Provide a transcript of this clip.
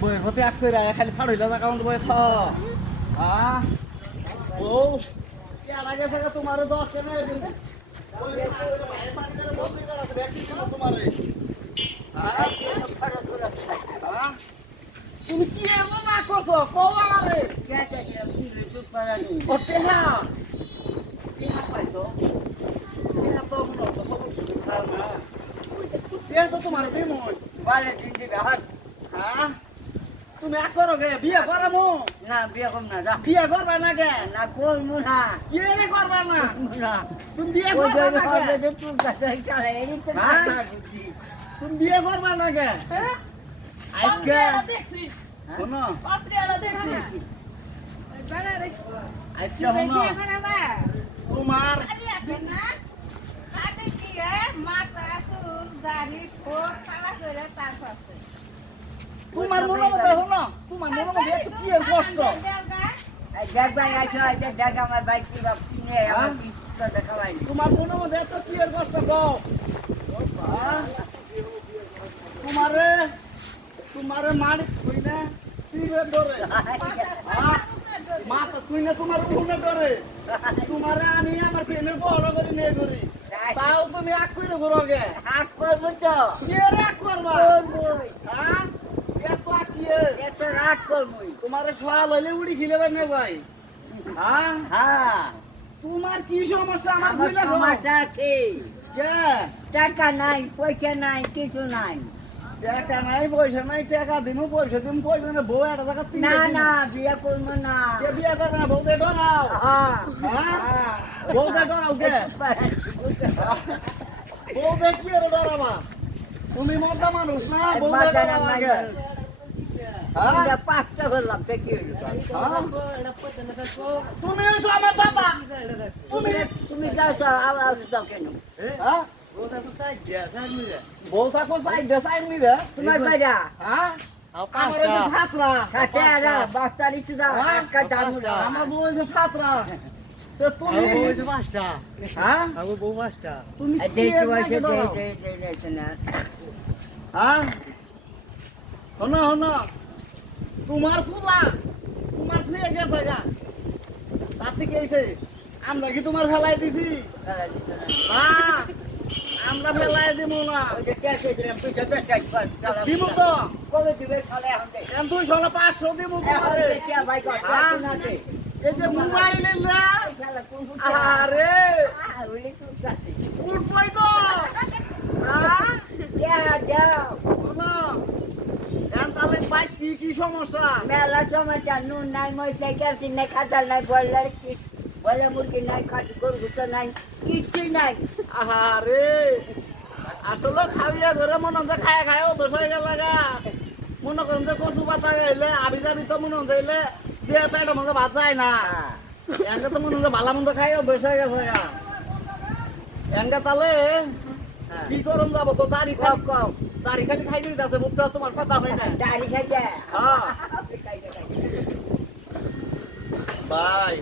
বইয়ের প্রতি আগ করে খালি ফাড় হইলে টাকা বই থ ও কেনা গেছে তোমার 10 কেনা তুমি কি এমন না করছো কওয়ারে ওতে না কি না পাইছো কি না তো মনে হতো সব না কে তো তোমার বিমন বালে দিন দিবে হাত হ্যাঁ তুমি এক করো গে বিয়ে করামু না বিয়ে কম না যা বিয়ে করবা না গে না করবো না কি রে করবা না না তুমি বিয়ে ওই করবা না যে গে তুই কাছে চলে এই তো তুমি বিয়ে করবা না গে আজকে শোনো আজকে শোনো তোমার তোমার মনে মধ্যে হলো তোমার মনে মধ্যে এত কি এর কষ্ট দেখ ভাই আইছো দেখ আমার বাইক কি বাপ কিনে আমার কি তো দেখাবাই তোমার মনে মধ্যে এত কি এর কষ্ট গো তোমারে তোমারে মারি তুই না তীরে ধরে মা তো তুই না তোমার উঠে ধরে তোমারে আমি আমার পেনের বড় করে নিয়ে করি তাও তুমি আগ করে ঘুরোগে হাত করবো তো কি রাগ করবা করবই হ্যাঁ এত আকিয়ে এত রাগ করবই তোমারে সওয়াল হইলে উড়ি খিলেবে না ভাই হ্যাঁ হ্যাঁ তোমার কি সমস্যা আমার আমার বুঝলে সমস্যা কি কে টাকা নাই পয়সা নাই কিছু নাই টাকা নাই পয়সা নাই টাকা দিমু পয়সা দিমু পয়সা না বউ একটা টাকা তিন না না বিয়ে করবো না কে বিয়ে করবে না বউকে ডরাও হ্যাঁ হ্যাঁ বউকে ডরাও কে বউকে কি এর ডরাবা তুমি মদ্দা মানুষ না বউকে ডরাও আগে হ্যাঁ পাঁচটা করলাম দেখি তুমি হইছো আমার দাদা তুমি তুমি যাও তো আওয়াজ দাও কেন হ্যাঁ বউ থাকো সাইড দে সাইড নি রে তোমার বাইরা হ্যাঁ আমার ওই যে ছাত্রা সাথে আর বাস্তা নিচে দাও একটা দাম দাও আমার বউ হইছে ছাত্রা তো তুমি হ্যাঁ তুমি কি দেখি এর বসে নাকি ডরাও? দে না হ্যাঁ হনো হনো তোমার ফুলা তোমার ছুঁয়ে গেছে গা তার থেকে এসে আমরা কি তোমার ফেলাই দিছি না আমরা ফেলাই দিব না ওই যে ক্যাশে দিলাম তুই যত টাইট কর দিব তো কবে দিবে খালে এখন দে এখন তুই সলে 500 দিব এখন তোমারে দেখিয়া ভাই কর না দে এই যে মোবাইলে না শালা কোন আরে ওই তো কাছে উঠবই তো হ্যাঁ যাও শোনো এখন তাহলে ভাই কি কি সমস্যা মেলা সমস্যা নুন নাই মশলা কেরসিন নাই খাতাল নাই বললার কি বলে মুরগি নাই খাটি গরু তো নাই কিচ্ছু নাই আরে আসলে খাইয়া ঘরে মনে হচ্ছে খায় খায় অভ্যাস হয়ে গেল গা মনে করেন যে কচু পাতা গাইলে আবি যাবি তো মনে হচ্ছে দিয়ে পেটের মধ্যে ভাত যায় না এনকে তো মনে হচ্ছে ভালো মন্দ খাই অভ্যাস হয়ে গেছে গা এনকে তাহলে কি করুন যাবো তো দাড়ি কও কও দাড়ি খালি খাই দিতে বুঝতে তোমার কথা হয় না দাড়ি খাইছে হ্যাঁ ভাই